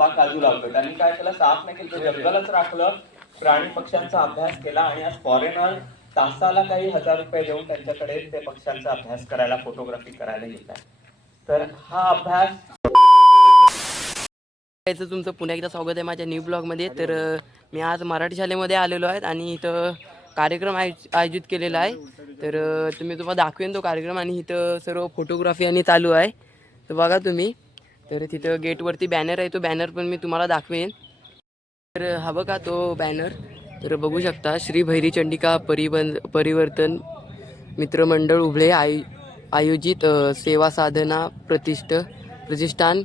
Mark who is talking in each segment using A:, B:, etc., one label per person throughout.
A: आंबा काजू लावतो त्यांनी काय केलं? साफ नाही केलं. जंगलच राखलं. प्राणी पक्ष्यांचा अभ्यास केला आणि आज फॉरेनर तासाला काही हजार रुपये देऊन त्यांच्याकडे ते पक्ष्यांचा अभ्यास करायला फोटोग्राफी करायला येत आहे तर हा अभ्यास
B: याचं तुमचं पुन्हा एकदा स्वागत आहे माझ्या न्यू ब्लॉगमध्ये तर अ, मी आज मराठी शाळेमध्ये आलेलो आहे आणि इथं कार्यक्रम आय आयोजित केलेला आहे. तर अ, तुम्ही तुम्हाला दाखवेन तो कार्यक्रम आणि इथं सर्व फोटोग्राफी आणि चालू आहे. तर बघा तुम्ही. तर तिथं गेटवरती बॅनर आहे तो बॅनर पण मी तुम्हाला दाखवेन. तर हा बघा तो बॅनर तर बघू शकता श्री भैरी चंडिका परिवन परिवर्तन मित्रमंडळ उभळे आय आयोजित सेवा साधना प्रतिष्ठ प्रतिष्ठान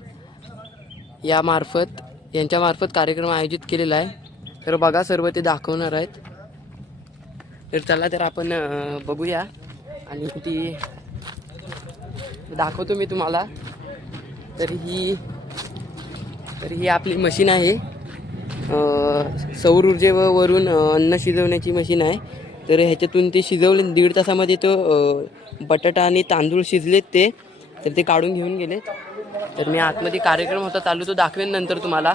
B: यामार्फत यांच्यामार्फत कार्यक्रम आयोजित केलेला आहे. तर बघा सर्व ते दाखवणार आहेत. तर चला तर आपण बघूया. आणि ती दाखवतो मी तुम्हाला. तर ही तर ही आपली मशीन आहे. सौर ऊर्जेवरून अन्न शिजवण्याची मशीन आहे. तर ह्याच्यातून ते शिजवले दीड तासामध्ये तो बटाटा आणि तांदूळ शिजलेत ते तर ते काढून घेऊन गेलेत तर मी आतमध्ये कार्यक्रम होता चालू तो दाखवेन नंतर तुम्हाला.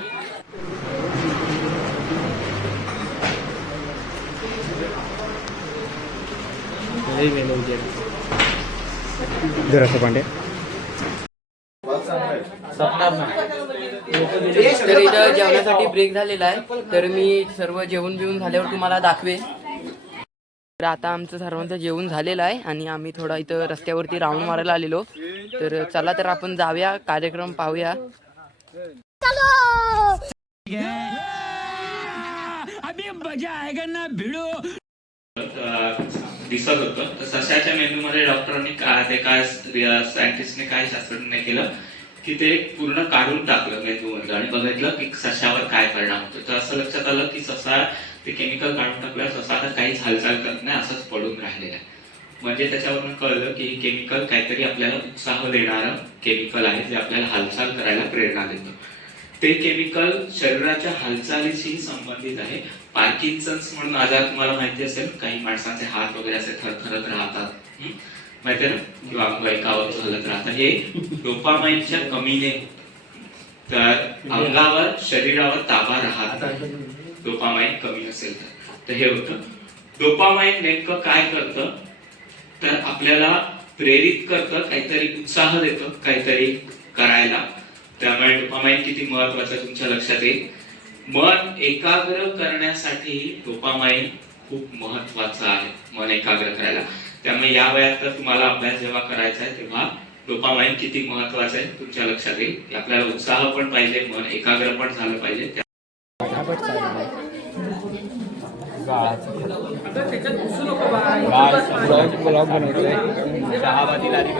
C: पांडे
B: तर इथं जेवणासाठी ब्रेक झालेला आहे. तर मी सर्व जेवण बिवून झाल्यावर तुम्हाला दाखवेन. तर आता आमचं सर्वांचं जेवण झालेलं आहे आणि आम्ही थोडा इथं रस्त्यावरती राऊंड मारायला आलेलो. तर चला तर आपण जाऊया कार्यक्रम पाहूया.
D: दिसत होतं. तर सशाच्या मेंदूमध्ये डॉक्टरांनी काय ते काय सायंटिस्टने काय शास्त्रज्ञांनी केलं? की ते पूर्ण काढून टाकलं मेंदूमधलं आणि बघितलं की सशावर काय परिणाम होतो. तर असं लक्षात आलं की ससा ते केमिकल काढून टाकल्यावर ससा आता काहीच हालचाल करत नाही असंच पडून राहिलेलं आहे. म्हणजे त्याच्यावरून कळलं की हे केमिकल काहीतरी आपल्याला उत्साह देणारं केमिकल आहे जे आपल्याला हालचाल करायला प्रेरणा देतं. ते केमिकल शरीराच्या हालचालीशी संबंधित आहे. पार्किन्सन्स म्हणून आजार तुम्हाला माहिती असेल काही माणसांचे हात वगैरे असे थरथरत राहतात. माहिती आहे ना किंवा अंग एकावर हलत राहतात हे डोपामाइनच्या कमीने. तर अंगावर शरीरावर ताबा राहत नाही. डोपामाइन कमी असेल तर. तर हे होतं. डोपामाइन नेमकं काय करतं? तर आपल्याला प्रेरित करतं काहीतरी उत्साह देतं काहीतरी करायला. त्यामुळे डोपामाइन किती महत्वाचं तुमच्या लक्षात येईल? मन एकाग्र करण्यासाठी डोपामाइन खूप महत्वाचं आहे मन एकाग्र करायला. त्यामुळे या वयात तर तुम्हाला अभ्यास जेव्हा करायचा आहे तेव्हा डोपामाइन किती महत्वाचं आहे तुमच्या लक्षात येईल. आपल्याला उत्साह पण पाहिजे मन एकाग्र पण झालं पाहिजे.
A: लारी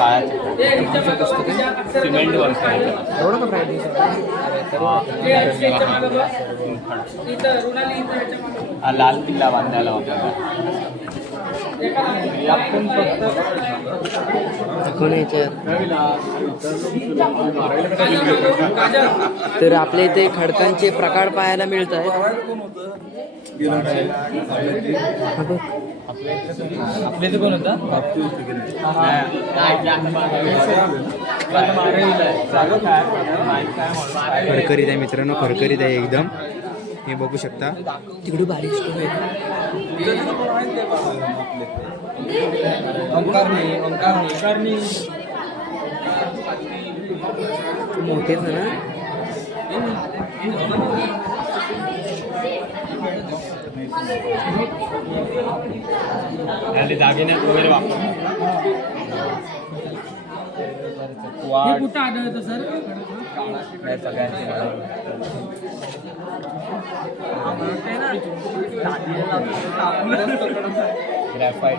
A: काळाचे पुस्तक सिमेंट वर्क
C: एवढं का प्राईस
A: हा लाल किल्ला बांधायला होता आपण फक्त
B: तर आपल्या इथे खडकांचे प्रकार पाहायला मिळत आहेत हा बघ.
A: आपले कोण होता?
C: खरखरीत आहे मित्रांनो खरखरीत आहे एकदम. हे बघू शकता.
B: तिकडे बारीक स्टोर आहे. ते मोठेच आहे ना
A: दागिने वगैरे वापर.
E: कुठं आढळतं सर?
A: ग्रॅफाईट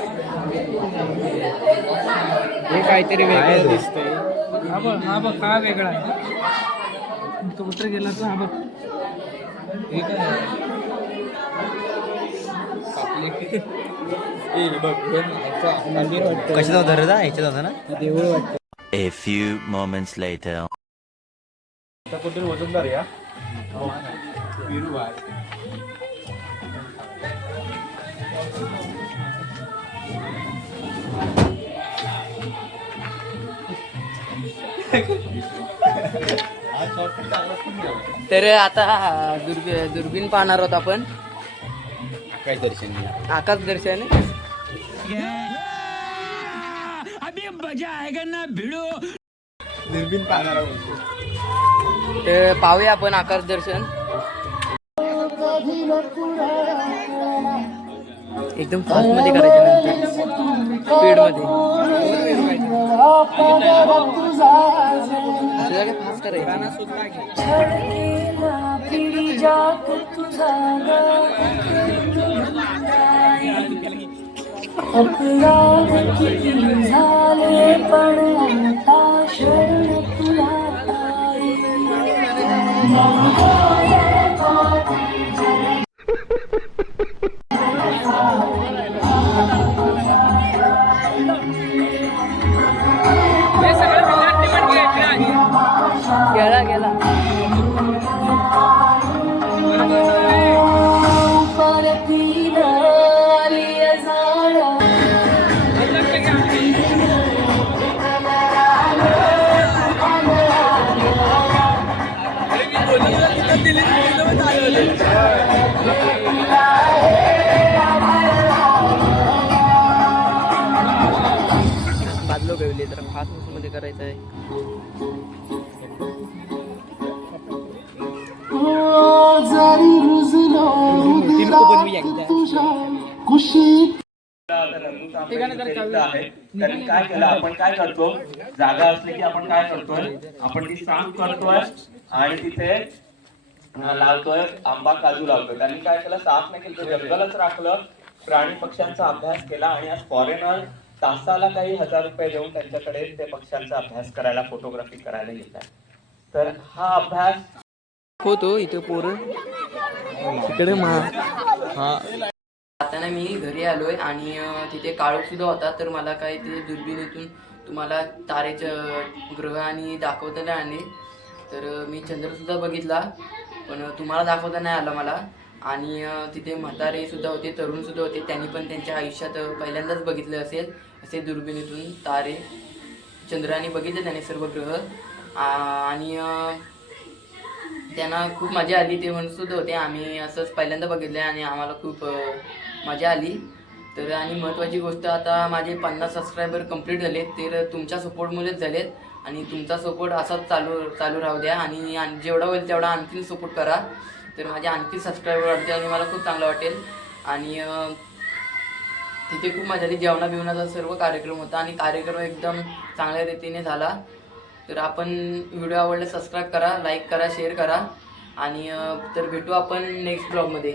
E: हे काहीतरी वेगळं? दिसतंय. हा बघ हा बघ हा वेगळा आहे. तो कुठे गेला तो? हा बघ. हे काय
C: कशाचा होता रे ह्याच्यात होता ना?
E: देऊळ वाटतं
F: A few moments later.
E: कुठे वजनदार या विरू आहे
B: तर आता दुर्बी दुर्बीन पाहणार आहोत आपण.
C: काय दर्शन
B: आकाश दर्शन.
C: दुर्बीन पाहणार
B: तर पाहूया आपण आकाश दर्शन. एकदम फास्टमध्ये करायचे स्पीडमध्ये. आपल्याला फास्ट करायचं
G: झाले पण आता शरण तुला
B: करायचं आहे.
A: त्यांनी काय केलं आपण काय करतो? जागा असली की आपण काय करतोय? आपण ती साफ करतोय आणि तिथे लावतोय आंबा काजू लावतोय. त्यांनी काय केलं? साफ नाही केलं. तर जंगलच राखलं. प्राणी पक्ष्यांचा अभ्यास केला आणि आज फॉरेनर तासाला काही हजार रुपये देऊन त्यांच्याकडे ते पक्ष्यांचा अभ्यास करायला फोटोग्राफी करायला येतात तर हा अभ्यास
B: होतो इथं पोरं. तिकडे मा हा. आता ना मी घरी आलोय आणि तिथे काळोख सुद्धा होता तर मला काय ते दुर्बिणीतून तुम्हाला तारेचं ग्रह आणि दाखवता नाही आले. तर मी चंद्र सुद्धा बघितला पण तुम्हाला दाखवता नाही आला मला. आणि तिथे म्हातारे सुद्धा होते तरुण सुद्धा होते त्यांनी पण त्यांच्या आयुष्यात पहिल्यांदाच बघितले असेल. असे दुर्बिणीतून तारे चंद्राने बघितले त्याने सर्व ग्रह. आणि त्यांना खूप मजा आली ते म्हणत सुद्धा होते आम्ही असंच पहिल्यांदा बघितलं आणि आम्हाला खूप मजा आली. तर आणि महत्त्वाची गोष्ट आता माझे पन्नास सबस्क्रायबर कंप्लीट झालेत तर तुमच्या सपोर्टमुळेच झालेत. आणि तुमचा सपोर्ट असाच चालू चालू राहू द्या. आणि जेवढा होईल तेवढा आणखीन सपोर्ट करा. तर माझे आणखी सबस्क्रायबर वाढतील आणि मला खूप चांगलं वाटेल. आणि तिथे खूप मजा आली. जेवणा बिवणाचा सर्व कार्यक्रम होता आणि कार्यक्रम एकदम चांगल्या रीतीने झाला. तर आपण व्हिडिओ आवडला सबस्क्राईब करा लाईक करा शेअर करा. आणि तर भेटू आपण नेक्स्ट ब्लॉगमध्ये